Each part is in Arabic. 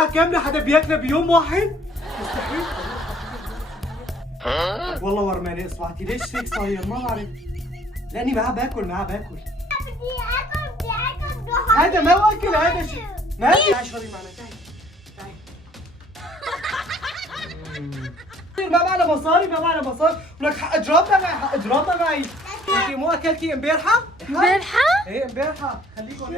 امبارحه كامله حدا بياكلها بيوم واحد؟ مستحيل. والله ورماني اصبعتي، ليش هيك صاير؟ ما بعرف، لاني معاه باكل. بدي اكل هذا ما هو اكل، هذا شيء ما في. تعي اشربي معنا، تعي. ما معنا مصاري، ولك حق اجرام معي. انت مو اكلتي امبارحه؟ ايه امبارحه. خليكم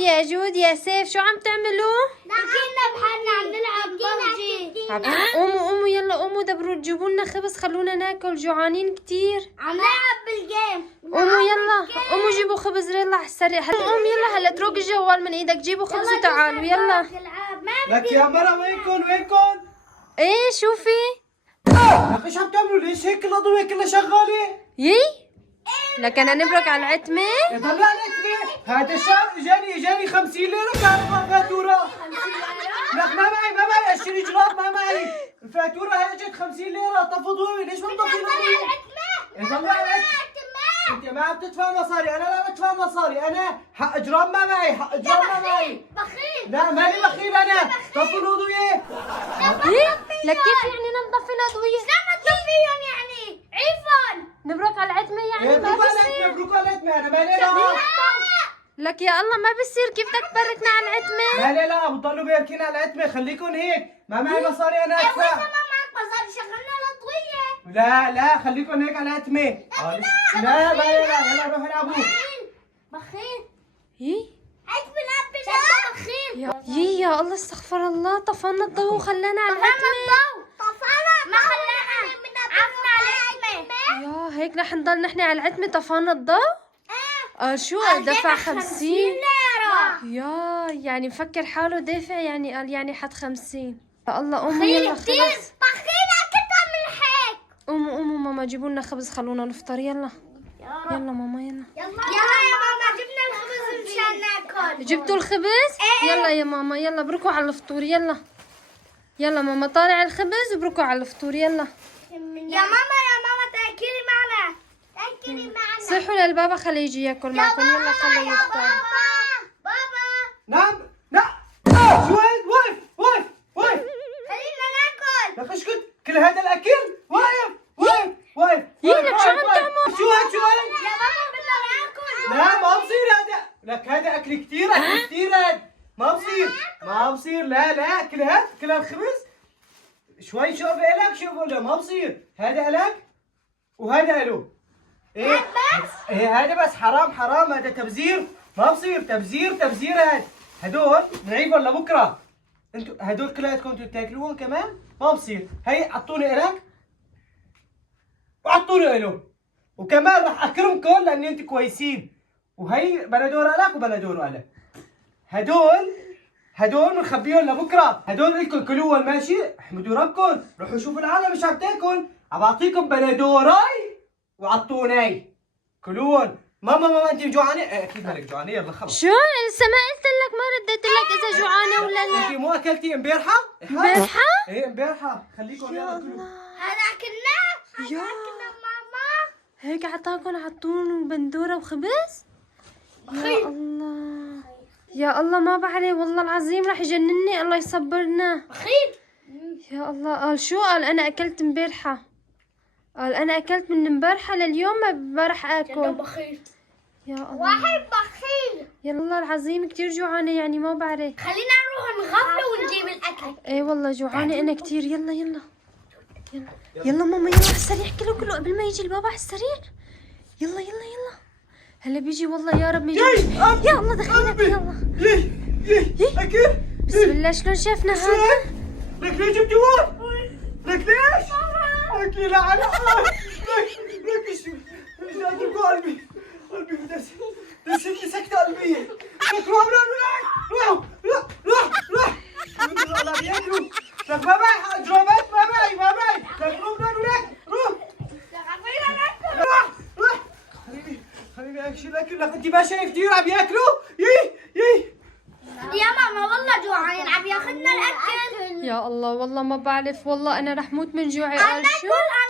يا جود يا سيف، شو عم تعملوا؟ كنا بحالنا عم نلعب ببجي. قوموا يلا قوموا دبروا تجيبوا لنا خبز، خلونا ناكل، جوعانين كتير. عم نلعب بالجيم. قوموا يلا قوموا جيبوا خبز يلا على السريع. قوم يلا هلا اترك الجوال من ايدك، جيبوا خبز وتعالوا يلا. لك يا مرة، وينكم؟ ايه شوفي لك ايش عم تعملوا؟ ليش هيك الاضوية كلها شغالة؟ يي لك انا نبرك على العتمة. طلع العتمة، هذا الشهر اجاني 50 ليرة كهرباء فاتورة. لك ما معي اشتري جراب، ما معي. الفاتورة هي اجت 50 ليرة، طفوا ليش ما تطفي الأضوية؟ طلع العتمة. انت ما عم تدفع مصاري، انا لا بدفع مصاري، انا حق اجرام ما معي، بخيل. لا ماني بخيل انا. طفوا الأضوية. لك كيف يعني ننطفي الأضوية؟ لما تطفيهم يعني عيفون. نبرك على العتمة يعني ما بصير. مبروك على العتمة، انا مالي لا. لك يا الله ما بصير، كيف بدك تبركنا على العتمة؟ مالي لا، بضلوا بيركين على العتمة، خليكم هيك، ما معي مصاري انا ادفع. ما معك مصاري، شغلنا الأضوية. لا خليكم هيك على العتمة. لا مالي لا، يلا روحوا العبوا. بخيل. يي عيش بنلعب بالله. بخيل. يا الله استغفر الله، طفنا الضوء وخلانا على العتمة. ما خلانا عفنا على العتمة. يا هيك رح نضل نحن على العتمة طفانا الضوء؟ شو قال دفع 50 ليرة. يا يعني مفكر حاله دافع، يعني قال يعني حد 50. يا الله قوموا يلا خلص. بخيل أكتر من هيك. قوموا ماما جيبوا لنا خبز خلونا نفطر يلا. يلا ماما يلا. يلا يا ماما جبنا الخبز مشان ناكل. جبتوا الخبز؟ يلا يا ماما يلا بركوا على الفطور يلا. يلا ماما طالع الخبز وبركوا على الفطور يلا. يا ماما تأكلي معنا. صحوا للبابا خليه يجي ياكل معكم يلا خليه يفطر. بابا نعم. شو هيك؟ وقف. خلينا ناكل. لك اسكت، كل هذا الاكل؟ واقف. لك شو عم تعمل؟ شو هيك؟ يا بابا بدنا ناكل. لا ما بصير هذا، لك هذا اكل كثير هذا، ما بصير. لا كل هالخبز شوي. شوف لا ما بصير، هذا الك وهذا له. ايه هذا بس حرام، هذا تبذير، ما بصير. تبذير هدول نعيبهم لبكره. انتوا هدول كلياتكم انتوا تاكلوهم كمان؟ ما بصير. هي عطوني الك وعطوني له، وكمان راح اكرمكم لان انتوا كويسين. وهي بندور الك وبندور الك. هدول بنخبيهم لبكره، هدول لكم كلوهم ماشي. احمدوا ربكم، روحوا شوفوا العالم مش عم تاكل، عم بعطيكم بندوراي وعطوني كلوهم. ماما انت جوعانه؟ اكيد مالك جوعانه. يلا خلص. شو لسه ما قلت لك، ما رديت لك اذا جوعانه ولا لا. انت مو اكلتي امبارحه؟ ايه امبارحه. خليكم يلا كلوا. هذا أكلناه. يا ماما هيك عطاكم عطون وبندوره وخبز؟ يا الله ما بعرف والله العظيم رح يجنني، الله يصبرنا. بخيل. يا الله قال شو؟ قال انا اكلت امبارحه، قال انا اكلت من امبارحه لليوم ما رح اكل. بخيل. يا الله واحد بخيل. يا الله العظيم كثير جوعانه، يعني ما بعرف. خلينا نروح نغفله ونجيب الأكل. ايه والله جوعانه انا كثير. يلا ماما يلا على السريع، كله قبل ما يجي البابا على السريع. يلا هلا بيجي والله يا رب ما يجي. يا الله دخيلك يلا. اكل. بسم الله شلون شافنا هذا؟ لك ليش جبتوه؟ لك ليش؟ لك لا لك ايش اتركوا قلبي بدس سكتة قلبية. لك روح لا بياكلوا. لك ما معي اجرامات، ما معي. لك روح خليني اكشي الاكل. لك انت ما شايف كثير عم ياكلوا؟ يي يا ماما والله جوعانين عم ياخذنا الأكل. يا الله والله ما بعرف، والله انا رح موت من جوعي. عم قال شو؟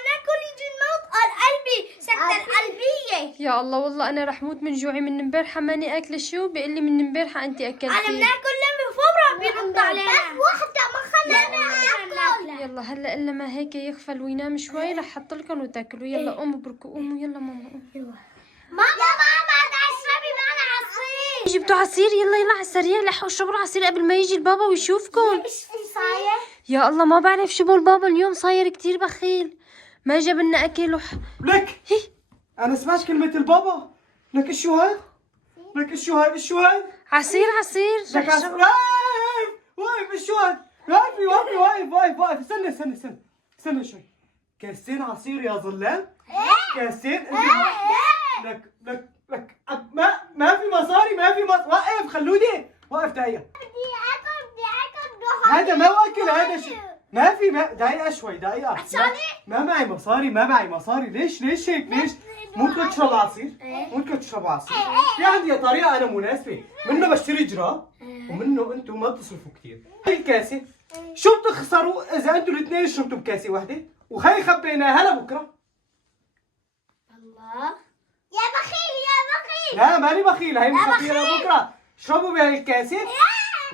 ناكل يجي الموت. قال قلبي سكتة القلبية. يا الله والله انا رح موت من جوعي، من امبارحه ماني اكله. شو بيقول لي من امبارحه انت اكلتي؟ أنا بناكل لمبة فورا بيرد علينا. بس واحدة ما خلينا. يلا هلا الا ما هيك يغفل وينام شوي رح احط لكم وتاكلوا. يلا قوموا بركوا قوموا. يلا ماما قوموا. ماما اشربي معنا عصير. جبتوا عصير؟ يلا يلا على السريع لحقوا اشربوا العصير قبل ما يجي البابا ويشوفكم. ايش في صاير؟ يا الله ما بعرف شو بو البابا اليوم صاير كتير بخيل. ما جاب لنا اكل لك هي انا سمعت كلمة البابا. لك شو هاد؟ لك شو هاد؟ شو هاد؟ عصير عصير لك رح اشرب. واقف شو هاد؟ واقف استنى شوي. كاسين عصير يا ظلام؟ كاسين لك ما في مصاري وقف خلودي وقف دقيقة. بدي اكل هذا ما هو اكل هذا شيء. ما في دقيقة شوي دقيقة. عشاني؟ ما معي مصاري ليش هيك ليش؟ ممكن تشرب عصير؟ ممكن تشرب عصير. في عندي طريقة أنا مناسبة، منه بشتري جراب ومنه أنتم ما بتصرفوا كثير. هي الكاسة شو بتخسروا إذا أنتم الاثنين شربتوا بكاسة واحدة؟ وهي خبيناها لبكرة. الله يا بخيل. لا ماني بخيل، هي مخبية لبكرة. اشربوا بهي الكاسة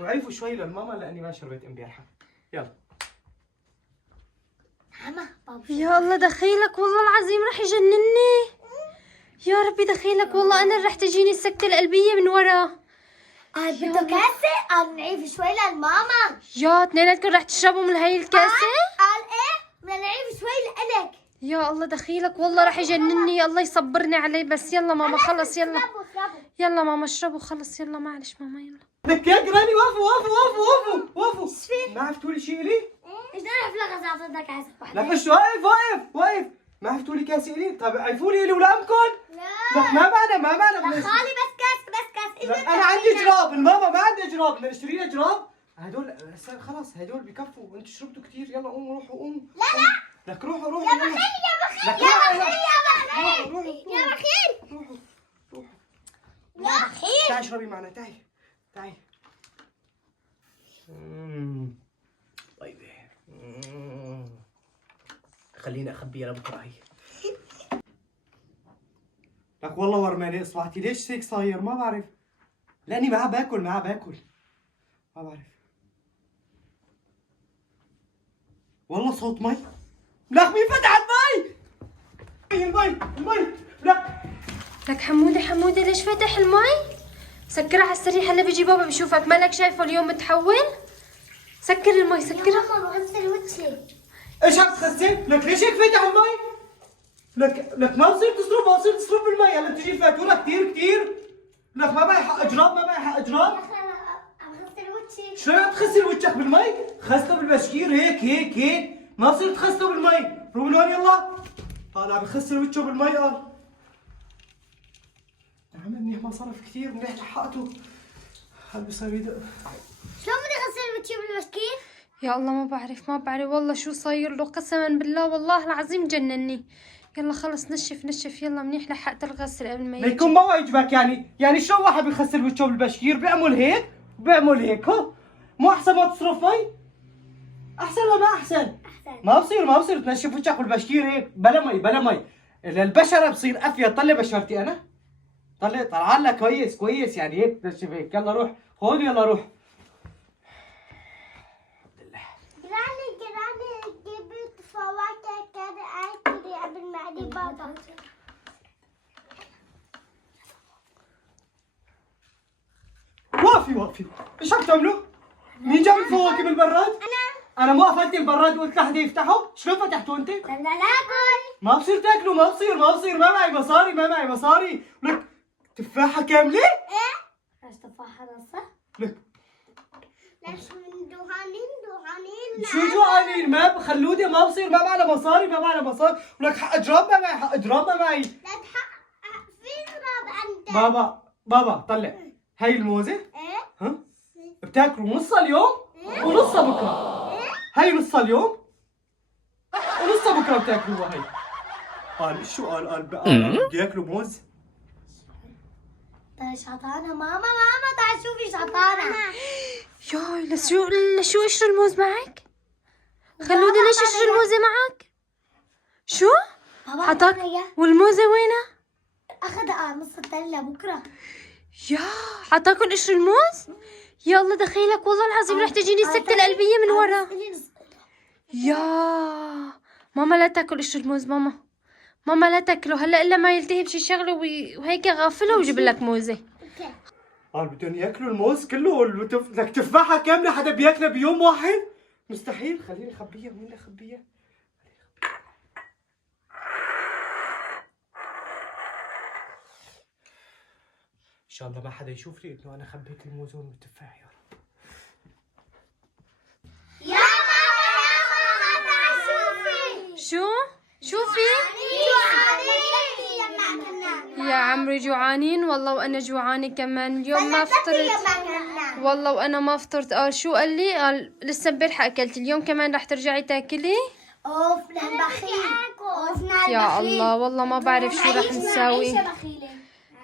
وعيفوا شوي للماما لأني ما شربت امبارحة. يلا. يا الله دخيلك والله العظيم رح يجنني. يا ربي دخيلك والله انا رح تجيني السكتة القلبية من ورا. قال بده كاسة؟ قال نعيف شوي للماما. يا اثنيناتكم رح تشربوا من هاي الكاسة؟ قال ايه بدنا نعيف شوي لإلك. يا الله دخيلك والله رح يجنني. الله يصبرني عليه. بس يلا ماما خلص يلا. يلا ماما اشربوا خلص. يلا معلش ماما يلا. لك يا جراني وقفوا. ما عرفتوا لي شيء إلي؟ ايش نعرف لغز اعطيتك كاسة واحدة؟ لك ايش واقف. ما عرفتوا لي كاسة إلي؟ طيب عرفوا لي إلي ولامكم؟ لا لك ما معنا خالي بس كاس لك انا عندي جراب، الماما ما عندها جراب، بدنا نشتري لها جراب. هدول خلاص هدول بكفوا، وانتوا شربتوا كثير. يلا قوموا روحوا قوموا. لا لك روحوا يا بخيل تعي اشربي معنا. تعي طيب خليني اخبيها لبكره هي. لك والله ورماني اصبعتي. ليش هيك صاير؟ ما بعرف. لاني معاه باكل ما بعرف. والله صوت مي. لك مين فتح المي؟ لك حمودة ليش فاتح المي؟ سكرها على السريع هلا بيجي بابا بشوفك. مالك شايفه اليوم متحول؟ سكر المي سكرها. ماما بغسل وجهي. ايش عم تغسل؟ لك ليش هيك فاتح المي؟ لك ما بصير تصرف بالمي. هلا تجي فاتوره كثير. لك ما معي حق اجراب. عم غسل وجهي. شلون عم تغسل وجهك بالمي؟ غسله بالبشكير هيك. ما بصير تغسله بالمي. روح من هون يلا. هذا عم يغسل وجهه بالمي. قال عم منيح ما صرف كثير. منيح لحقته. هل بصير يدق؟ شلون بدي اغسل وجهي بالبشكير؟ يا الله ما بعرف والله شو صاير له. قسما بالله والله العظيم جنني. يلا خلص نشف يلا منيح لحقت الغسل قبل ما يجي. ليكون ما عجبك يعني شو واحد بيغسل وجهه بالبشكير بيعمل هيك وبيعمل هيك. مو احسن ما تصرف مي؟ احسن ولا ما احسن؟ ما بصير تنشف وجهك بالبشكير هيك بلا مي. البشره بصير افيد. طلع بشرتي انا. طلع لك كويس يعني هيك تنشف هيك. يلا روح خذ يلا روح. جراني جبت فواكه كان اكل قبل ما اجي بابا. وقفي ايش عم تعملوا؟ مين جاب الفواكه بالبراد؟ انا ما قفلت البراد وقلت لحدا يفتحه. شلون فتحته انت؟ بدنا ناكل. ما بصير تاكلوا. ما بصير. ما معي مصاري. لك تفاحه كامله؟ ايه ايش تفاحة نصها؟ لك ليش من دهانين شو جوعانين؟ ما خلودي ما بصير. ما معنا مصاري. ولك حق اجراب ما معي. لا تحقق في جراب انت. بابا طلع. هاي الموزه ايه ها بتاكلوا نصها اليوم ونصها بكره. هاي نصها اليوم ونصها بكره بتاكلوها. هي قال شو قال بدي ياكلوا موز. تعال شطانة ماما تعال شوفي شطانة. ياي لشو قشر الموز معك؟ خلودي ليش قشر الموزة معك؟ شو؟ عطاك والموزة وينها؟ اخذها نص التلة بكرة. يا عطاكن قشر الموز؟ يلا دخيلك والله العظيم رح تجيني السكتة القلبية من ورا. يا ماما لا تاكل قشر الموز ماما. ماما لا تاكله هلا الا ما يلتهي بشي شغله وهيك غافله وجيب لك موزه. بدهم ياكلوا الموز كله لك تفاحة كاملة حدا بياكلها بيوم واحد؟ مستحيل. خليني اخبيها. وين اخبيها؟ ان شاء الله ما حدا يشوف لي انه انا خبيت الموز والتفاح. يا رب. يا ماما شوفي. شوفي يا عمري جوعانين والله وانا جوعانه كمان اليوم ما فطرت والله وانا ما فطرت. قال شو قال لي؟ قال لسه امبارح اكلت اليوم كمان رح ترجعي تاكلي؟ اوف بخيل. يا الله والله ما بعرف شو رح نساوي.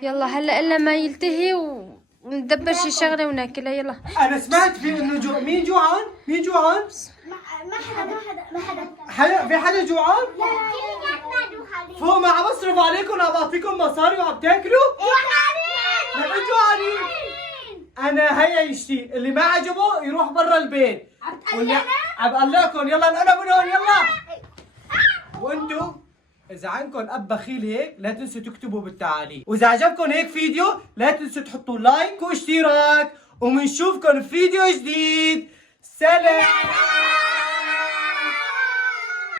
يلا هلا الا ما يلتهي وندبر شي شغله وناكلها. يلا انا سمعت في انه مين جوعان؟ مين جوعان؟ ما في حدا جوعان؟ حدا. فوق ما عم بصرف عليكم عم بعطيكم مصاري وعم تاكلوا؟ ما جوعانين. انا هيا يشتي اللي ما عجبه يروح برا البيت. عم بقلعكم. يلا نقلع من هون يلا. وانتو اذا عندكم اب بخيل هيك لا تنسوا تكتبوا بالتعاليق، واذا عجبكم هيك فيديو لا تنسوا تحطوا لايك واشتراك، وبنشوفكم في فيديو جديد. سلام.